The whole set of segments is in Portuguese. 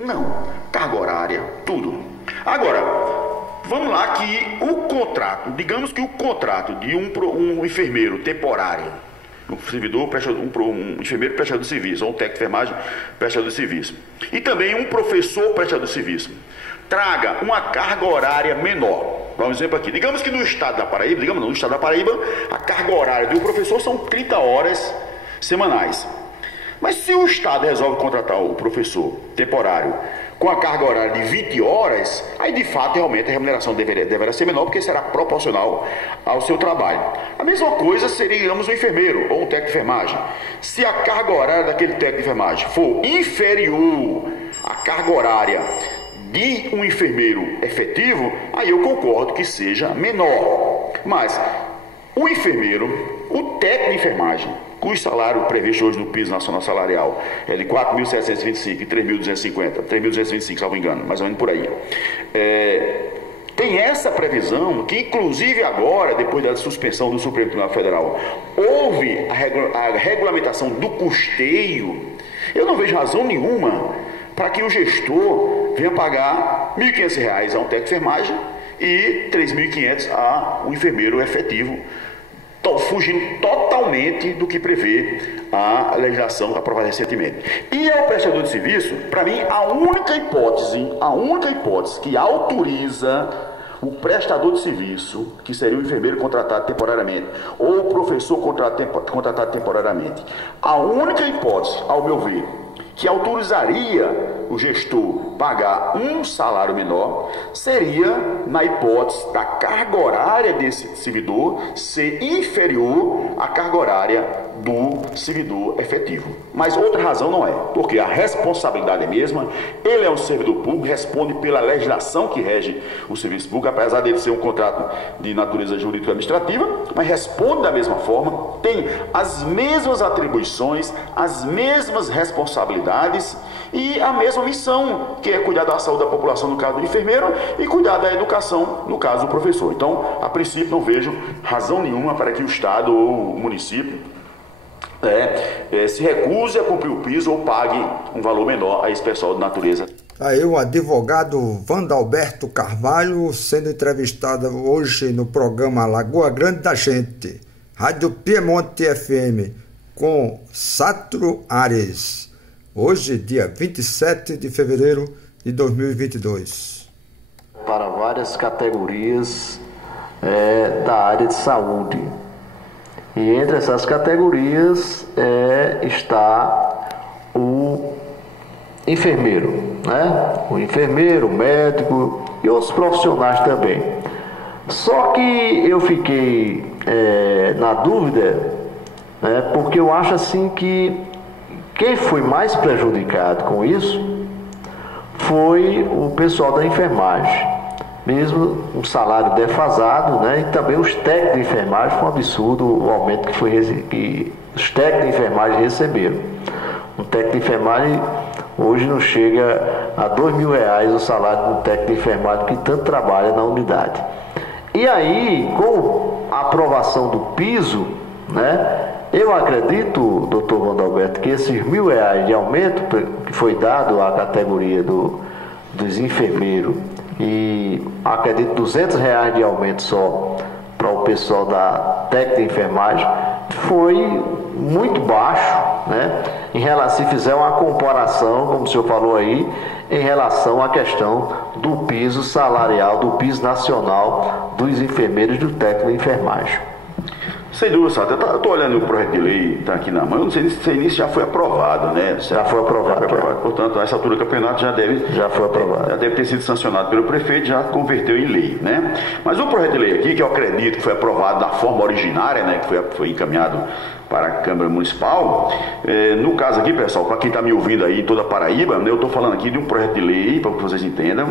Não, carga horária, tudo. Agora, vamos lá que o contrato, digamos que o contrato de um enfermeiro temporário, um servidor, um enfermeiro prestador de serviço, ou um técnico de enfermagem prestador de serviço, e também um professor prestador de serviço, traga uma carga horária menor. Dá um exemplo aqui. Digamos que no estado da Paraíba, a carga horária do professor são 30 horas semanais. Mas se o estado resolve contratar o professor temporário com a carga horária de 20 horas, aí de fato realmente a remuneração deverá ser menor, porque será proporcional ao seu trabalho. A mesma coisa seria, digamos, um enfermeiro ou um técnico de enfermagem. Se a carga horária daquele técnico de enfermagem for inferior à carga horária de um enfermeiro efetivo, aí eu concordo que seja menor. Mas o enfermeiro, o técnico de enfermagem, cujo salário previsto hoje no piso nacional salarial é de 4.725 e 3.250, 3.225, salvo engano, mais ou menos por aí. Tem essa previsão que, inclusive agora, depois da suspensão do Supremo Tribunal Federal, houve a regulamentação do custeio. Eu não vejo razão nenhuma para que o gestor venha pagar R$ 1.500 a um técnico de enfermagem e R$ 3.500 a um enfermeiro efetivo, fugindo totalmente do que prevê a legislação aprovada recentemente. E ao prestador de serviço, para mim, a única hipótese que autoriza o prestador de serviço, que seria o enfermeiro contratado temporariamente, ou o professor contratado temporariamente, a única hipótese, ao meu ver, que autorizaria o gestor pagar um salário menor, seria na hipótese da carga horária desse servidor ser inferior à carga horária do servidor efetivo. Mas outra razão não é, porque a responsabilidade é a mesma, ele é um servidor público, responde pela legislação que rege o serviço público, apesar dele ser um contrato de natureza jurídica administrativa, mas responde da mesma forma, tem as mesmas atribuições, as mesmas responsabilidades e a mesma missão, que é cuidar da saúde da população, no caso do enfermeiro, e cuidar da educação, no caso do professor. Então, a princípio, não vejo razão nenhuma para que o Estado ou o município se recuse a cumprir o piso ou pague um valor menor a esse pessoal de natureza. Aí o advogado Wandalberto Carvalho sendo entrevistado hoje no programa Lagoa Grande da Gente, Rádio Piemonte FM, com Satro Ares. Hoje, dia 27 de fevereiro de 2022. Para várias categorias da área de saúde. E entre essas categorias está o enfermeiro, né? O enfermeiro, o médico e outros profissionais também. Só que eu fiquei na dúvida, né? Porque eu acho assim que quem foi mais prejudicado com isso foi o pessoal da enfermagem, mesmo um salário defasado, né? E também os técnicos de enfermagem, foi um absurdo o aumento que os técnicos de enfermagem receberam. Um técnico de enfermagem hoje não chega a R$2.000 o salário de um técnico de enfermagem que tanto trabalha na unidade. E aí, com a aprovação do piso, né? Eu acredito, doutor Wandalberto, que esses R$1.000 de aumento que foi dado à categoria dos enfermeiros e acredito R$200 de aumento só para o pessoal da técnica de enfermagem foi muito baixo, né? Em relação, se fizer uma comparação, como o senhor falou aí, em relação à questão do piso salarial, do piso nacional dos enfermeiros e do técnico de enfermagem. Sem dúvida, Sato. Eu estou olhando o projeto de lei, está aqui na mão, eu não sei se isso já foi aprovado, né? Já foi aprovado. Portanto, a essa altura do campeonato já foi aprovado. Já deve ter sido sancionado pelo prefeito, já converteu em lei, né? Mas o projeto de lei aqui, que eu acredito que foi aprovado da forma originária, né? Que foi encaminhado para a Câmara Municipal, no caso aqui, pessoal, para quem está me ouvindo aí em toda a Paraíba, né, eu estou falando aqui de um projeto de lei, para que vocês entendam.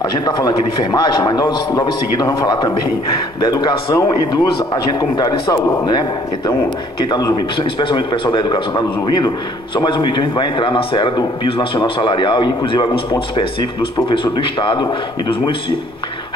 A gente está falando aqui de enfermagem, mas nós, logo em seguida, nós vamos falar também da educação e dos agentes comunitários de saúde, né? Então, quem está nos ouvindo, especialmente o pessoal da educação está nos ouvindo, só mais um minutinho a gente vai entrar na seara do piso nacional salarial e, inclusive, alguns pontos específicos dos professores do Estado e dos municípios.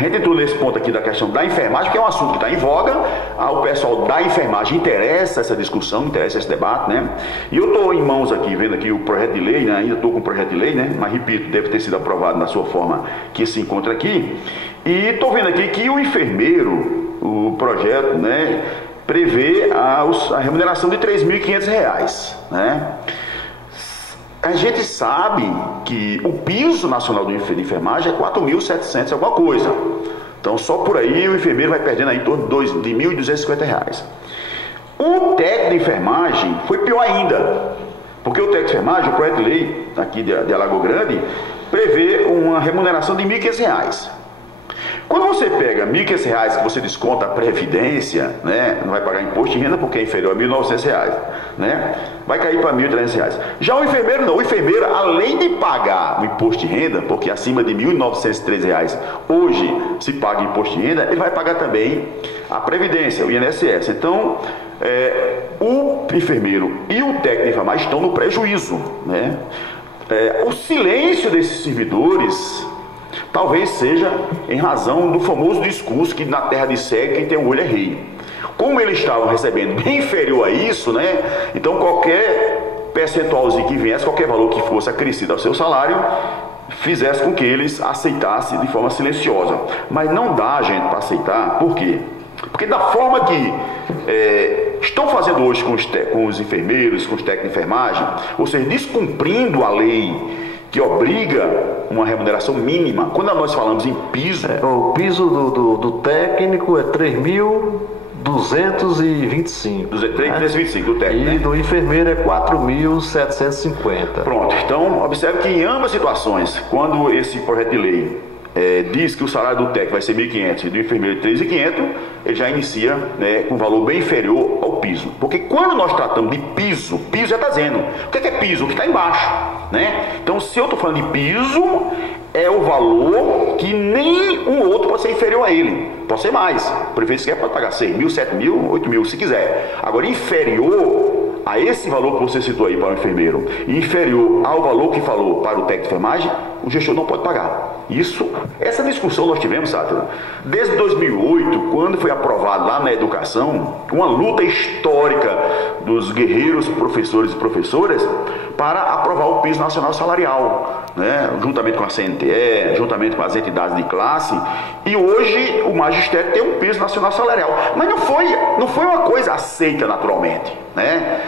A gente entrou nesse ponto aqui da questão da enfermagem, que é um assunto que está em voga. O pessoal da enfermagem interessa essa discussão, interessa esse debate, né? E eu estou em mãos aqui, vendo aqui o projeto de lei, né? Ainda estou com o projeto de lei, né? Mas repito, deve ter sido aprovado na sua forma que se encontra aqui. E estou vendo aqui que o enfermeiro, o projeto, né, prevê a remuneração de R$ 3.500, né? A gente sabe que o piso nacional de enfermagem é 4.700 alguma coisa. Então só por aí o enfermeiro vai perdendo aí em torno de R$ 1.250. O técnico de enfermagem foi pior ainda. Porque o técnico de enfermagem, o projeto de lei aqui de Alagoa Grande, prevê uma remuneração de R$ 1.500. Quando você pega R$ 1.500 que você desconta a previdência, né, não vai pagar imposto de renda porque é inferior a R$ 1.900, né, vai cair para R$ 1.300. Já o enfermeiro não, o enfermeiro, além de pagar o imposto de renda, porque acima de R$ 1.913 hoje se paga imposto de renda, ele vai pagar também a previdência, o INSS. Então, o enfermeiro e o técnico de enfermagem estão no prejuízo, né? O silêncio desses servidores talvez seja em razão do famoso discurso que na terra de cego quem tem um olho é rei. Como eles estavam recebendo bem inferior a isso, né? Então qualquer percentualzinho que viesse, qualquer valor que fosse acrescido ao seu salário, fizesse com que eles aceitassem de forma silenciosa. Mas não dá, gente, para aceitar. Por quê? Porque da forma que estão fazendo hoje com os enfermeiros, com os técnicos de enfermagem, ou seja, descumprindo a lei que obriga uma remuneração mínima. Quando nós falamos em piso... o piso do técnico é 3.225. 3.225 do técnico, e né? do enfermeiro é 4.750. Pronto, então observe que em ambas situações, quando esse projeto de lei diz que o salário do técnico vai ser 1.500 e do enfermeiro 3.500, ele já inicia, né, com um valor bem inferior ao piso. Porque quando nós tratamos de piso, piso já está dizendo. O que é piso? O que está embaixo, né? Então, se eu estou falando de piso, é o valor que nem um outro pode ser inferior a ele. Pode ser mais. O prefeito quer pode pagar 6 mil, 7 mil, 8 mil, se quiser. Agora, inferior a esse valor que você citou aí para o enfermeiro e inferior ao valor que falou para o técnico de enfermagem, o gestor não pode pagar. Essa discussão nós tivemos, Sátiro, desde 2008, quando foi aprovado lá na educação, uma luta histórica dos guerreiros professores e professoras para aprovar o piso nacional salarial, né? Juntamente com a CNTE, juntamente com as entidades de classe, e hoje o magistério tem um piso nacional salarial, mas não foi uma coisa aceita naturalmente, né?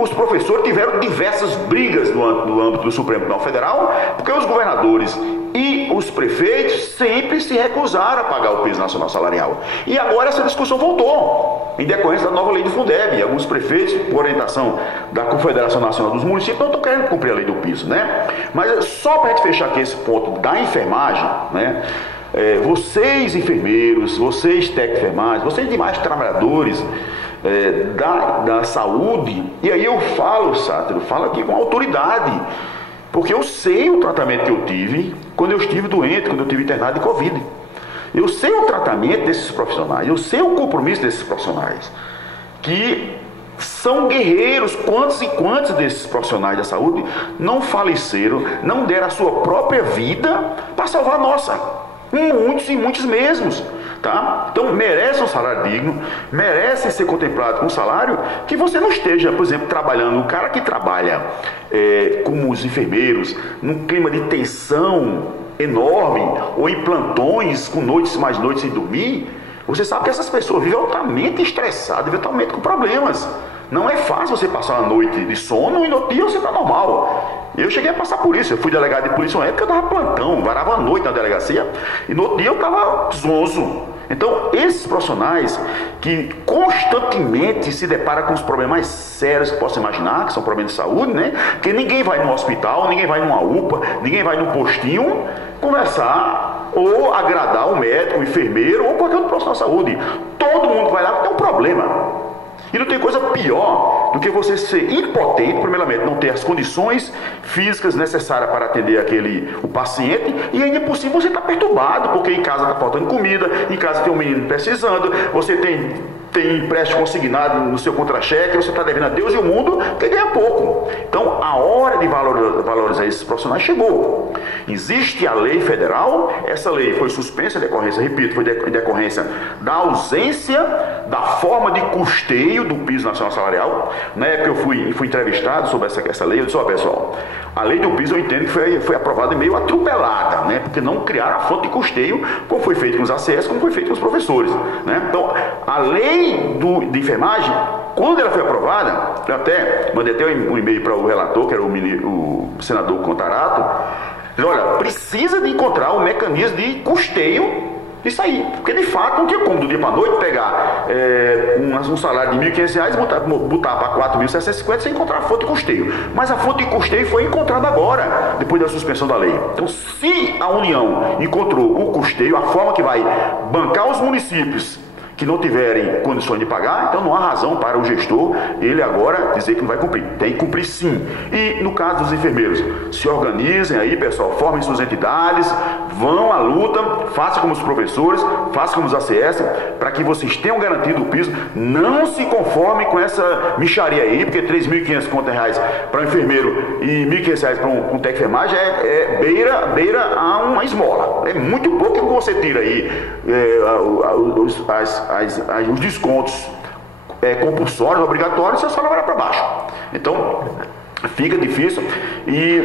Os professores tiveram diversas brigas no âmbito do Supremo Tribunal Federal, porque os governadores e os prefeitos sempre se recusaram a pagar o piso nacional salarial. E agora essa discussão voltou, em decorrência da nova lei do Fundeb. Alguns prefeitos, por orientação da Confederação Nacional dos Municípios, não estão querendo cumprir a lei do piso, né? Mas só para a gente fechar aqui esse ponto da enfermagem, né? Vocês enfermeiros, vocês técnicos de enfermagem, vocês demais trabalhadores da saúde, e aí eu falo, Sátiro, falo aqui com autoridade, porque eu sei o tratamento que eu tive quando eu estive doente, quando eu estive internado de Covid. Eu sei o tratamento desses profissionais, eu sei o compromisso desses profissionais, que são guerreiros. Quantos e quantos desses profissionais da saúde não faleceram, não deram a sua própria vida para salvar a nossa? Muitos e muitos mesmos. Tá? Então merecem um salário digno, merecem ser contemplados com um salário que você não esteja, por exemplo, trabalhando. O cara que trabalha como os enfermeiros, num clima de tensão enorme, ou em plantões, com noites e mais noites sem dormir, você sabe que essas pessoas vivem altamente estressadas, vivem altamente com problemas. Não é fácil você passar uma noite de sono e no outro dia você está normal. Eu cheguei a passar por isso. Eu fui delegado de polícia uma época, eu dava plantão, varava a noite na delegacia e no outro dia eu estava zonzo. Então, esses profissionais que constantemente se deparam com os problemas mais sérios que possa imaginar, que são problemas de saúde, né? Porque ninguém vai num hospital, ninguém vai numa UPA, ninguém vai num postinho conversar ou agradar o médico, o enfermeiro ou qualquer outro profissional de saúde. Todo mundo vai lá porque tem um problema. E não tem coisa pior do que você ser impotente, primeiramente, não ter as condições físicas necessárias para atender o paciente, e ainda por cima você está perturbado, porque em casa está faltando comida, em casa tem um menino precisando, você tem tem empréstimo consignado no seu contra-cheque, você está devendo a Deus e o mundo, porque ganha pouco. Então, a hora de valorizar esses profissionais chegou. Existe a lei federal, essa lei foi suspensa em decorrência, repito, foi em decorrência da ausência da forma de custeio do piso nacional salarial. Na época eu fui entrevistado sobre essa lei, eu disse, ó pessoal, a lei do piso eu entendo que foi aprovada meio atropelada, né? Porque não criaram a fonte de custeio, como foi feito com os ACS, como foi feito com os professores, né? Então, a lei de enfermagem, quando ela foi aprovada, eu até mandei um e-mail para o relator, que era o senador Contarato, dizendo, olha, precisa de encontrar um mecanismo de custeio disso aí, porque de fato não tinha como do dia para a noite pegar um salário de R$1.500 e botar para R$4.750 sem encontrar a fonte de custeio. Mas a fonte de custeio foi encontrada agora, depois da suspensão da lei. Então, se a União encontrou o custeio, a forma que vai bancar os municípios que não tiverem condições de pagar, então não há razão para o gestor ele agora dizer que não vai cumprir. Tem que cumprir sim. E no caso dos enfermeiros, se organizem aí, pessoal, formem suas entidades, vão à luta, façam como os professores, façam como os ACS, para que vocês tenham garantido o piso. Não se conformem com essa mixaria aí, porque R$3.500 para um enfermeiro e R$1.500 para um técnico de enfermagem beira a uma esmola. É muito pouco que você tira aí os descontos compulsórios, obrigatórios, você só vai para baixo. Então, fica difícil. E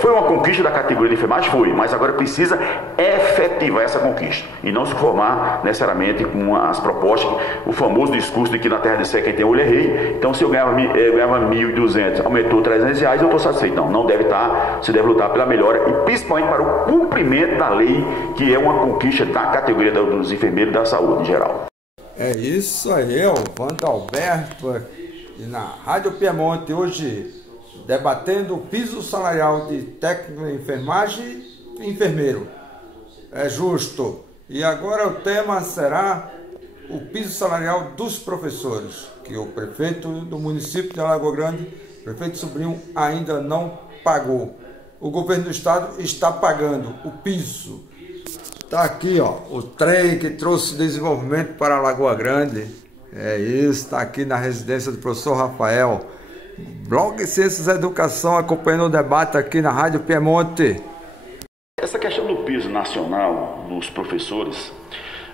foi uma conquista da categoria de enfermagem? Foi, mas agora precisa efetivar essa conquista e não se conformar necessariamente com as propostas, o famoso discurso de que na terra de sé quem tem olho é rei. Então, se eu ganhava 1.200, aumentou R$300, eu estou satisfeito. Não deve estar, você deve lutar pela melhora e principalmente para o cumprimento da lei, que é uma conquista da categoria dos enfermeiros da saúde em geral. É isso aí, o Vandalberto aqui na Rádio Piemonte, hoje debatendo o piso salarial de técnico de enfermagem e enfermeiro. É justo. E agora o tema será o piso salarial dos professores, que o prefeito do município de Alagoa Grande, prefeito Sobrinho, ainda não pagou. O governo do estado está pagando o piso. Está aqui, ó, o trem que trouxe desenvolvimento para Alagoa Grande. É isso, está aqui na residência do professor Rafael. Blog Ciências e Educação, acompanhando o debate aqui na Rádio Piemonte. Essa questão do piso nacional dos professores,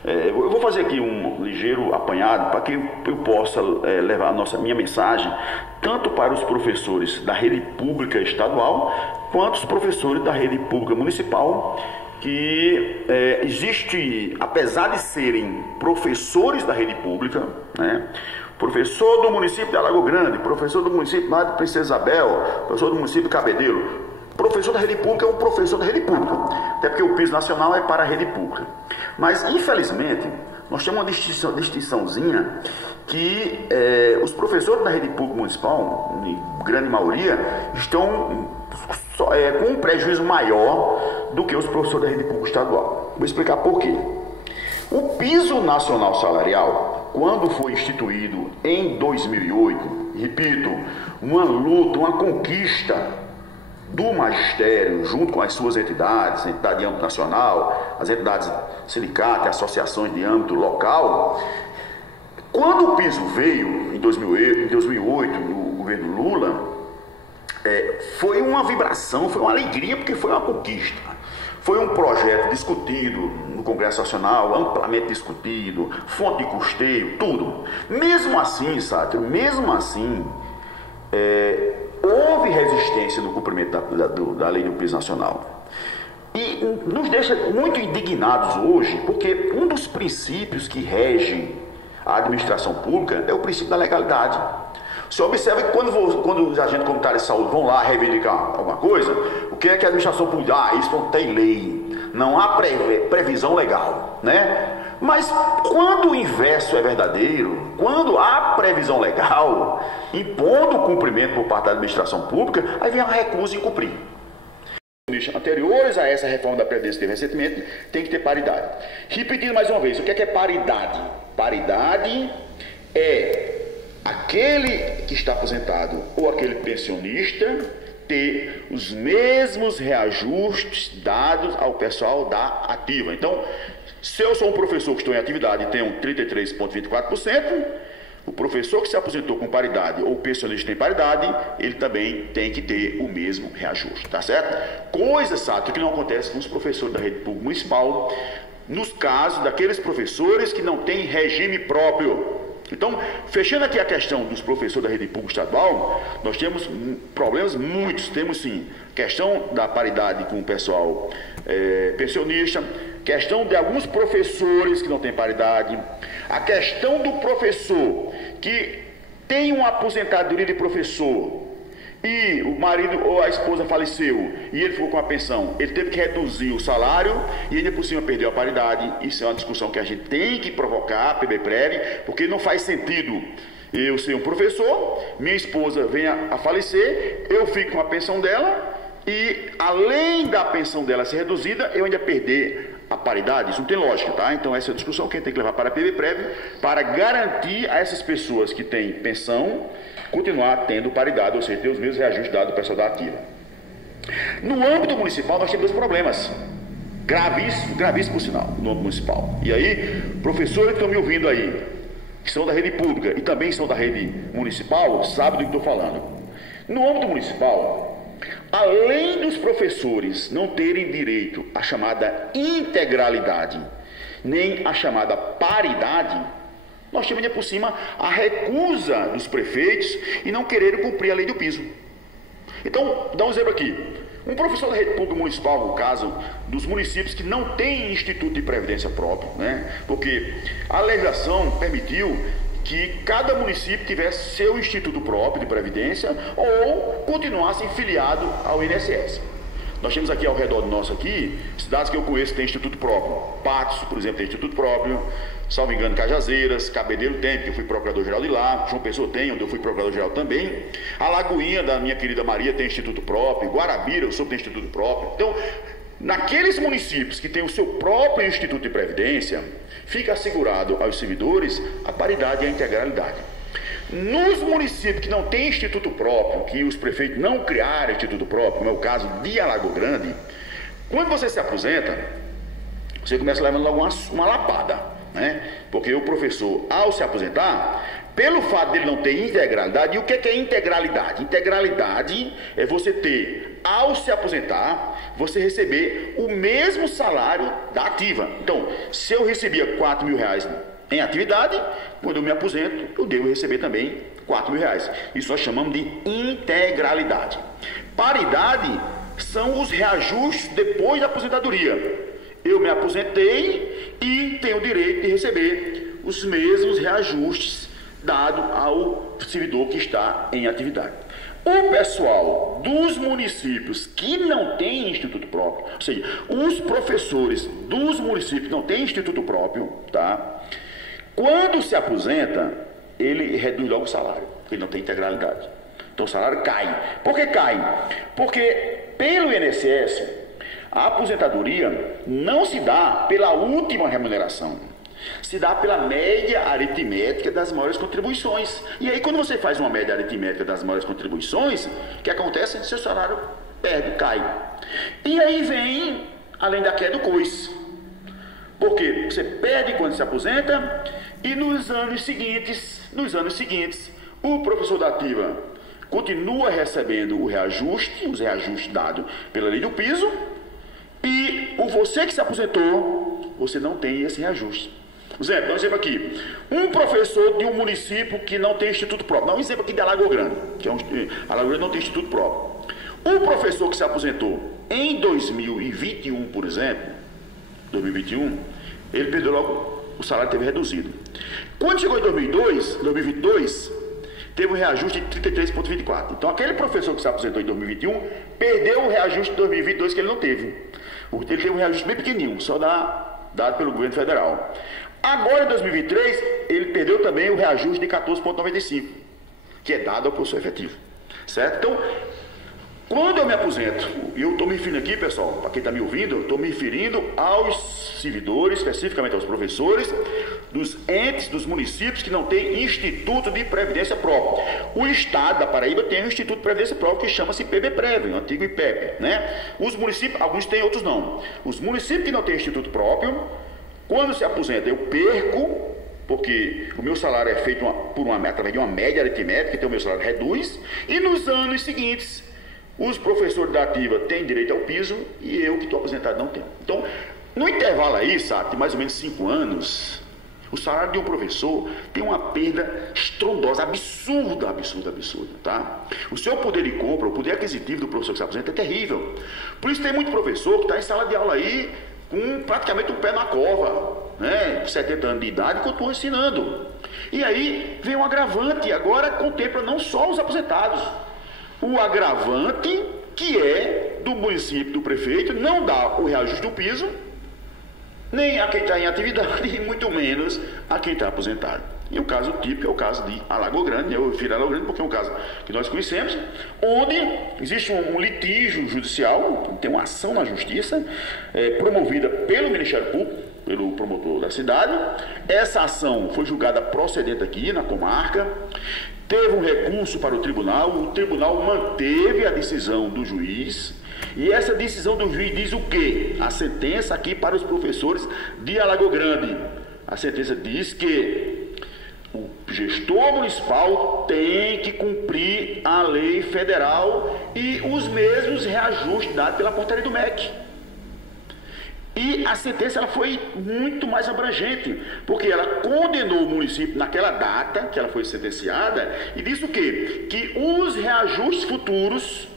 eu vou fazer aqui um ligeiro apanhado para que eu possa levar minha mensagem tanto para os professores da rede pública estadual quanto os professores da rede pública municipal, que existe, apesar de serem professores da rede pública, né, professor do município de Alagoa Grande, professor do município de Princesa Isabel, professor do município de Cabedelo, professor da rede pública é um professor da rede pública, até porque o piso nacional é para a rede pública. Mas, infelizmente, nós temos uma distinçãozinha que os professores da rede pública municipal, em grande maioria, estão com um prejuízo maior do que os professores da rede pública estadual. Vou explicar por quê. O piso nacional salarial, quando foi instituído em 2008, repito, uma luta, uma conquista do magistério, junto com as suas entidades, entidade de âmbito nacional, as entidades sindicatos, associações de âmbito local. Quando o piso veio em 2008, no governo Lula, foi uma vibração, foi uma alegria, porque foi uma conquista. Foi um projeto discutido no Congresso Nacional, amplamente discutido, fonte de custeio, tudo. Mesmo assim, Sátiro, houve resistência no cumprimento da lei do piso nacional. E nos deixa muito indignados hoje, porque um dos princípios que rege a administração pública é o princípio da legalidade. Você observa que quando os agentes comunitários de saúde vão lá reivindicar alguma coisa, o que é que a administração pública diz? Isso não tem lei, não há previsão legal, né? Mas quando o inverso é verdadeiro, quando há previsão legal, impondo o cumprimento por parte da administração pública, aí vem a recusa em cumprir. Anteriores a essa reforma da Previdência que teve recentemente, tem que ter paridade. Repetindo mais uma vez, o que é paridade? Paridade é aquele que está aposentado ou aquele pensionista ter os mesmos reajustes dados ao pessoal da ativa. Então, se eu sou um professor que estou em atividade e tenho 33,24%, o professor que se aposentou com paridade ou o pensionista tem paridade, ele também tem que ter o mesmo reajuste, tá certo? Coisa, Sato, que não acontece com os professores da rede pública municipal, nos casos daqueles professores que não têm regime próprio. Então, fechando aqui a questão dos professores da rede pública estadual, nós temos problemas muitos. Temos sim, questão da paridade com o pessoal pensionista, questão de alguns professores que não têm paridade, a questão do professor que tem uma aposentadoria de professor e o marido ou a esposa faleceu e ele ficou com a pensão, ele teve que reduzir o salário e ainda por cima perdeu a paridade. Isso é uma discussão que a gente tem que provocar, PBPrev, porque não faz sentido eu ser um professor, minha esposa venha a falecer, eu fico com a pensão dela e além da pensão dela ser reduzida, eu ainda perder a paridade. Isso não tem lógica, tá? Então essa é a discussão que a gente tem que levar para a PBPrev para garantir a essas pessoas que têm pensão continuar tendo paridade, ou seja, ter os mesmos reajustes dados do pessoal da ativa. No âmbito municipal, nós temos dois problemas gravíssimos por sinal, no âmbito municipal. E aí, professores que estão me ouvindo aí, que são da rede pública e também são da rede municipal, sabem do que estou falando. No âmbito municipal, além dos professores não terem direito à chamada integralidade, nem à chamada paridade, nós temos ainda por cima a recusa dos prefeitos e não quererem cumprir a lei do piso. Então, dá um exemplo aqui. Um professor da rede pública municipal, no caso dos municípios que não têm instituto de previdência próprio, né? Porque a legislação permitiu que cada município tivesse seu instituto próprio de previdência ou continuasse filiado ao INSS. Nós temos aqui ao redor nosso aqui, cidades que eu conheço que têm instituto próprio. Patos, por exemplo, tem instituto próprio. Salvo engano, Cajazeiras, Cabedelo tem, porque eu fui procurador-geral de lá. João Pessoa tem, onde eu fui procurador-geral também. A Lagoinha, da minha querida Maria, tem instituto próprio. Guarabira, eu sou tem instituto próprio. Então, naqueles municípios que têm o seu próprio instituto de previdência, fica assegurado aos servidores a paridade e a integralidade. Nos municípios que não têm instituto próprio, que os prefeitos não criaram instituto próprio, como é o caso de Alagoa Grande, quando você se aposenta, você começa levando logo uma lapada, né? Porque o professor, ao se aposentar, pelo fato dele não ter integralidade, e o que é integralidade? Integralidade é você ter, ao se aposentar, você receber o mesmo salário da ativa. Então, se eu recebia R$4.000 em atividade, quando eu me aposento, eu devo receber também R$4.000. Isso nós chamamos de integralidade. Paridade são os reajustes depois da aposentadoria. Eu me aposentei e tenho o direito de receber os mesmos reajustes dado ao servidor que está em atividade. O pessoal dos municípios que não tem instituto próprio, ou seja, os professores dos municípios que não têm instituto próprio, tá? Quando se aposenta, ele reduz logo o salário, porque ele não tem integralidade. Então o salário cai. Por que cai? Porque pelo INSS, a aposentadoria não se dá pela última remuneração, se dá pela média aritmética das maiores contribuições. E aí quando você faz uma média aritmética das maiores contribuições, o que acontece? Seu salário perde, cai. E aí vem, além da queda, do coice. Porque você perde quando se aposenta e nos anos seguintes, o professor da ativa continua recebendo o reajuste, os reajustes dados pela lei do piso, e você que se aposentou, você não tem esse reajuste. Exemplo, dá um exemplo aqui. Um professor de um município que não tem instituto próprio. Dá um exemplo aqui de Alagoa Grande, Alagoa Grande não tem instituto próprio. Um professor que se aposentou em 2021, por exemplo, 2021, ele perdeu logo, o salário teve reduzido. Quando chegou em 2022, teve um reajuste de 33,24. Então aquele professor que se aposentou em 2021 perdeu o reajuste de 2022 que ele não teve. Ele teve um reajuste bem pequenininho, só dado pelo governo federal. Agora em 2023 ele perdeu também o reajuste de 14,95, que é dado ao professor efetivo, certo? Então, quando eu me aposento, eu estou me referindo aqui, pessoal, para quem está me ouvindo, eu estou me referindo aos servidores, especificamente aos professores, dos entes, dos municípios que não têm Instituto de Previdência próprio. O Estado da Paraíba tem um Instituto de Previdência próprio que chama-se PBPrev, o antigo IPEP, né? Os municípios, alguns têm, outros não. Os municípios que não têm Instituto próprio, quando se aposenta, eu perco, porque o meu salário é feito através de uma média aritmética, então o meu salário reduz, e nos anos seguintes, os professores da ativa têm direito ao piso e eu, que estou aposentado, não tenho. Então, no intervalo aí, sabe, de mais ou menos 5 anos, o salário de um professor tem uma perda estrondosa, absurda, tá? O seu poder de compra, o poder aquisitivo do professor que se aposenta é terrível. Por isso tem muito professor que está em sala de aula aí com praticamente um pé na cova, né? 70 anos de idade e continua ensinando. E aí vem um agravante, e agora contempla não só os aposentados. O agravante que é do município, do prefeito, não dá o reajuste do piso, nem a quem está em atividade, e muito menos a quem está aposentado. E o caso típico é o caso de Alagoa Grande, né? Eu refiro a Alagoa Grande porque é um caso que nós conhecemos, onde existe um litígio judicial, tem uma ação na justiça, promovida pelo Ministério Público, pelo promotor da cidade. Essa ação foi julgada procedente aqui na comarca, teve um recurso para o tribunal manteve a decisão do juiz, e essa decisão do juiz diz o quê? A sentença aqui para os professores de Alagoa Grande, a sentença diz que o gestor municipal tem que cumprir a lei federal e os mesmos reajustes dados pela portaria do MEC. E a sentença ela foi muito mais abrangente, porque ela condenou o município naquela data que ela foi sentenciada e disse o quê? Que os reajustes futuros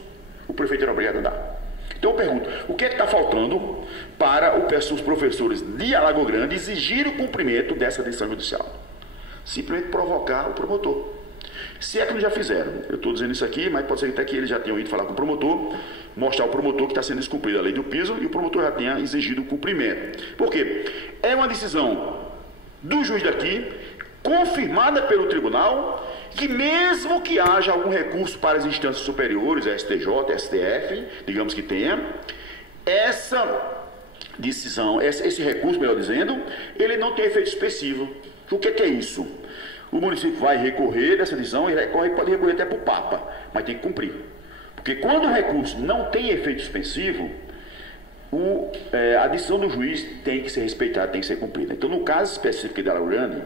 o prefeito era obrigado a dar. Então eu pergunto, o que é que está faltando para os professores de Alagoa Grande exigir o cumprimento dessa decisão judicial? Simplesmente provocar o promotor. Se é que eles já fizeram, eu estou dizendo isso aqui, mas pode ser até que eles já tenham ido falar com o promotor, mostrar ao promotor que está sendo descumprida a lei do piso e o promotor já tenha exigido o cumprimento. Por quê? É uma decisão do juiz daqui, confirmada pelo tribunal, que mesmo que haja algum recurso para as instâncias superiores, STJ, STF, digamos que tenha, essa decisão, esse recurso, melhor dizendo, ele não tem efeito suspensivo. O que é isso? O município vai recorrer dessa decisão e pode recorrer até para o Papa, mas tem que cumprir. Porque quando o recurso não tem efeito suspensivo, a decisão do juiz tem que ser respeitada, tem que ser cumprida. Então, no caso específico de Alagoa Grande,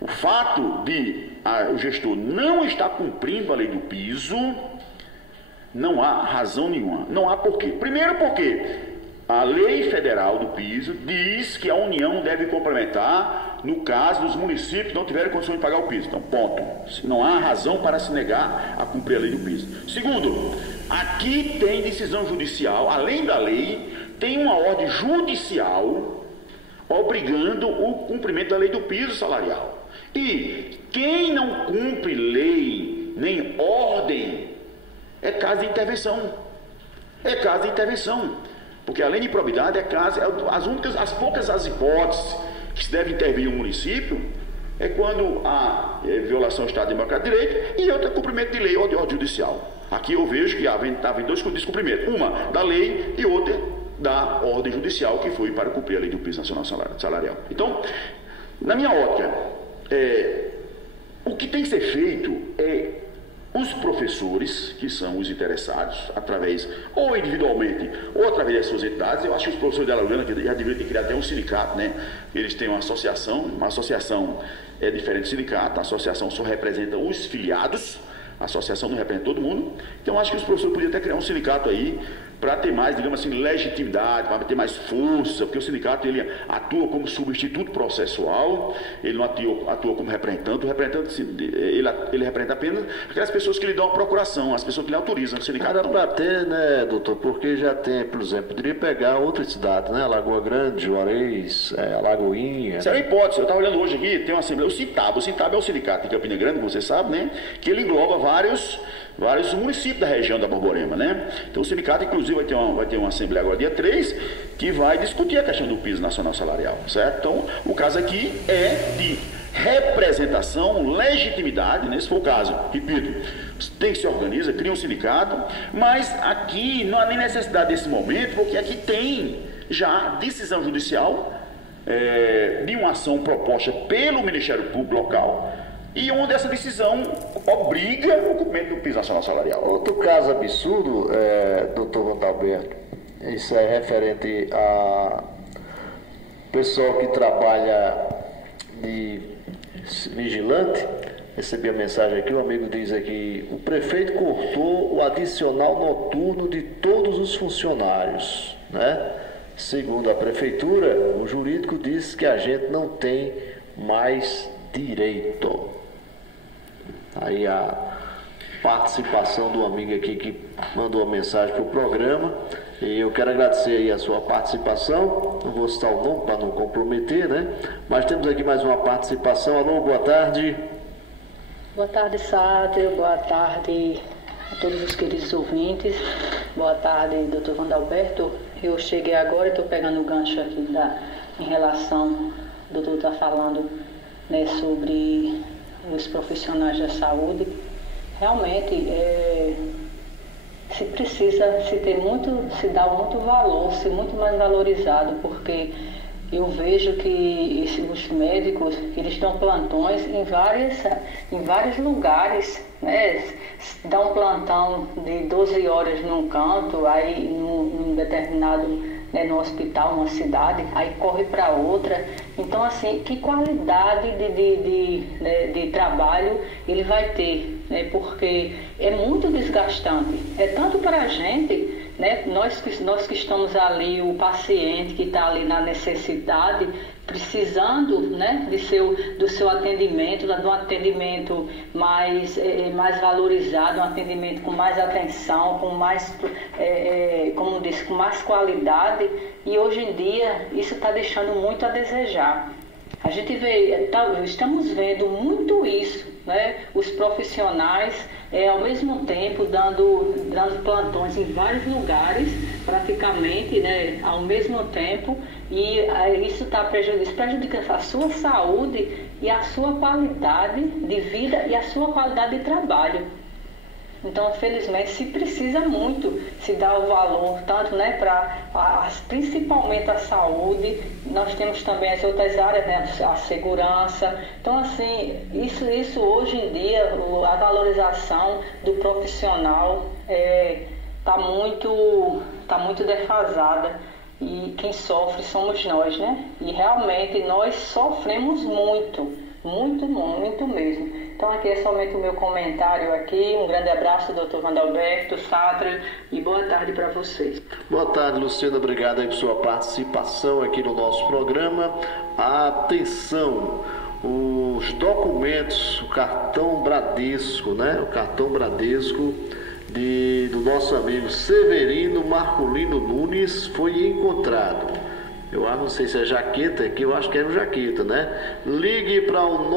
o fato de o gestor não estar cumprindo a lei do piso, não há razão nenhuma. Não há porquê. Primeiro porque a lei federal do piso diz que a União deve complementar no caso dos municípios que não tiverem condições de pagar o piso. Então, ponto. Não há razão para se negar a cumprir a lei do piso. Segundo, aqui tem decisão judicial, além da lei, tem uma ordem judicial obrigando o cumprimento da lei do piso salarial. E quem não cumpre lei nem ordem é caso de intervenção. É caso de intervenção. Porque além de improbidade, as poucas hipóteses que se deve intervir no município é quando há violação do Estado Democrático de Direito e outra cumprimento de lei ou de ordem judicial. Aqui eu vejo que estava em dois descumprimentos, uma da lei e outra da ordem judicial, que foi para cumprir a lei do piso nacional salarial. Então, na minha ótica, o que tem que ser feito é os professores, que são os interessados, através, ou individualmente, ou através das suas entidades. Eu acho que os professores de Alagoa Grande já deveriam ter criado até um sindicato, né? Eles têm uma associação é diferente do sindicato, a associação só representa os filiados, a associação não representa todo mundo. Então, acho que os professores podiam até criar um sindicato aí, para ter mais, digamos assim, legitimidade, para ter mais força, porque o sindicato ele atua como substituto processual, ele não atua como representante. O representante ele representa apenas aquelas pessoas que lhe dão a procuração, as pessoas que lhe autorizam. O sindicato era para ter, né, doutor? Porque já tem, por exemplo, poderia pegar outras cidades, né? Alagoa Grande, Juarez, Alagoinha. Isso é uma hipótese. Eu estava olhando hoje aqui, tem uma assembleia, o Sintab é o sindicato de Campina Grande, você sabe, né? Que ele engloba vários municípios da região da Borborema, né? Então o sindicato, inclusive, vai ter uma assembleia agora dia 3, que vai discutir a questão do piso nacional salarial, certo? Então, o caso aqui é de representação, legitimidade, né? Se for o caso, repito, tem que se organiza, cria um sindicato, mas aqui não há nem necessidade desse momento, porque aqui tem já decisão judicial de uma ação proposta pelo Ministério Público local e onde essa decisão obriga o cumprimento do piso nacional salarial. Outro caso absurdo, doutor Vandalberto, isso é referente a pessoal que trabalha de vigilante. Recebi a mensagem aqui, um amigo diz aqui: o prefeito cortou o adicional noturno de todos os funcionários, né? Segundo a prefeitura, o jurídico diz que a gente não tem mais direito. Aí a participação do amigo aqui que mandou a mensagem para o programa, e eu quero agradecer aí a sua participação. Não vou citar o nome para não comprometer, né? Mas temos aqui mais uma participação. Alô, boa tarde. Boa tarde, Sátrio. Boa tarde a todos os queridos ouvintes. Boa tarde, doutor Vandalberto. Eu cheguei agora e estou pegando o gancho aqui em relação, o doutor está falando, né, sobre os profissionais da saúde. Realmente, se dá muito valor, ser muito mais valorizado, porque eu vejo que os médicos, eles dão plantões em vários lugares, né? Dá um plantão de 12 horas num canto, aí num determinado, né, no hospital, numa cidade, aí corre para outra. Então, assim, que qualidade de trabalho ele vai ter, né? Porque é muito desgastante, é tanto para a gente, né? Nós que estamos ali, o paciente que está ali na necessidade, precisando, né, do seu atendimento, de um atendimento mais valorizado, um atendimento com mais atenção, com mais, como disse, com mais qualidade. E hoje em dia isso está deixando muito a desejar. A gente estamos vendo muito isso, né? Os profissionais, ao mesmo tempo, dando plantões em vários lugares, praticamente, né, ao mesmo tempo, e isso está prejudicando a sua saúde e a sua qualidade de vida e a sua qualidade de trabalho. Então, infelizmente, se precisa muito se dar o valor, tanto, né, principalmente a saúde. Nós temos também as outras áreas, né, a segurança. Então, assim, isso hoje em dia, a valorização do profissional está muito defasada. E quem sofre somos nós, né? E realmente nós sofremos muito, muito, muito mesmo. Então aqui é somente o meu comentário aqui. Um grande abraço, doutor Vandalberto, Sátrio, e boa tarde para vocês. Boa tarde, Luciana. Obrigado aí por sua participação aqui no nosso programa. Atenção, os documentos, o cartão Bradesco, né? O cartão Bradesco do nosso amigo Severino Marculino Nunes foi encontrado. Eu não sei se é jaqueta, aqui eu acho que é jaqueta, né? Ligue para o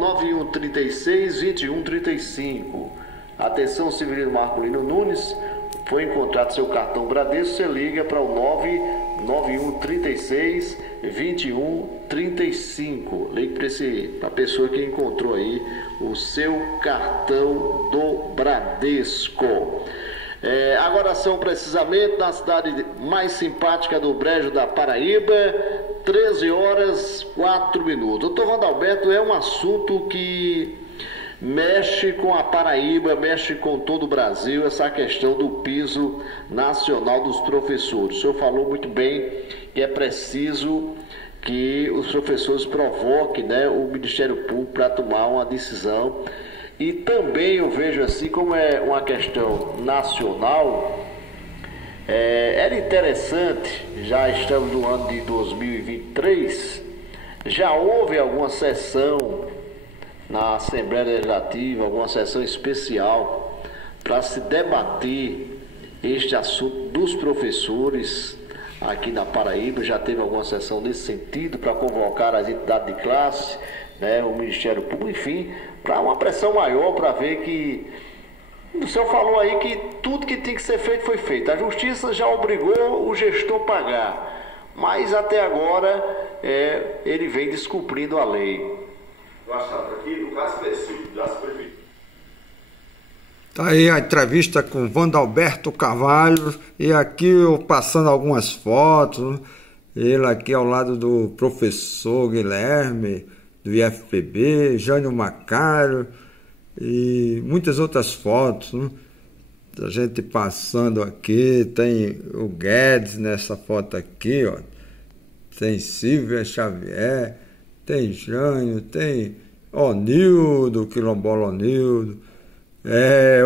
99136-2135. Atenção, Severino Marculino Nunes, foi encontrado seu cartão Bradesco, você liga para o 99136-2135. Ligue para a pessoa que encontrou aí o seu cartão do Bradesco. Agora são precisamente na cidade mais simpática do Brejo da Paraíba, 13 horas 4 minutos. Doutor Vandalberto, é um assunto que mexe com a Paraíba, mexe com todo o Brasil, essa questão do piso nacional dos professores. O senhor falou muito bem que é preciso que os professores provoquem, né, o Ministério Público para tomar uma decisão. E também eu vejo assim, como é uma questão nacional, era interessante, já estamos no ano de 2023, já houve alguma sessão na Assembleia Legislativa, alguma sessão especial para se debater este assunto dos professores aqui na Paraíba. Já teve alguma sessão nesse sentido para convocar as entidades de classe, né, o Ministério Público, enfim, para uma pressão maior, para ver que... O senhor falou aí que tudo que tinha que ser feito foi feito. A Justiça já obrigou o gestor a pagar, mas até agora ele vem descumprindo a lei. Eu acho aqui, no caso específico das prefeituras. Está aí a entrevista com Vandalberto Carvalho, e aqui eu passando algumas fotos. Ele aqui ao lado do professor Guilherme, do IFPB, Jânio Macário e muitas outras fotos, né? A gente passando aqui, tem o Guedes nessa foto aqui, ó. Tem Silvia Xavier, tem Jânio, tem Onildo, quilombola Onildo,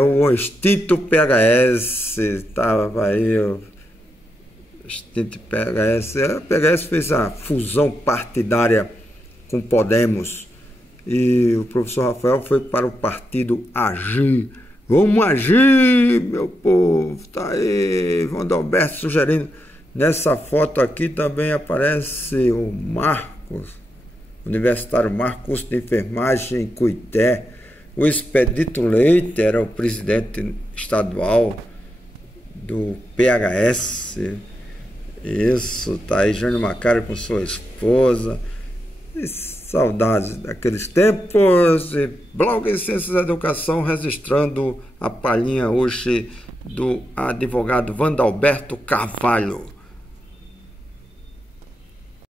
o extinto PHS, estava aí, o extinto PHS. A PHS fez a fusão partidária com Podemos e o professor Rafael foi para o partido Agir. Vamos agir, meu povo, tá aí, Vandalberto sugerindo. Nessa foto aqui também aparece o Marcos, universitário Marcos de enfermagem em Cuité. O Expedito Leite era o presidente estadual do PHS. Isso, tá aí Jânio Macário com sua esposa. E saudades daqueles tempos. E Blog Ciências da Educação registrando a palhinha hoje do advogado Vandalberto Carvalho.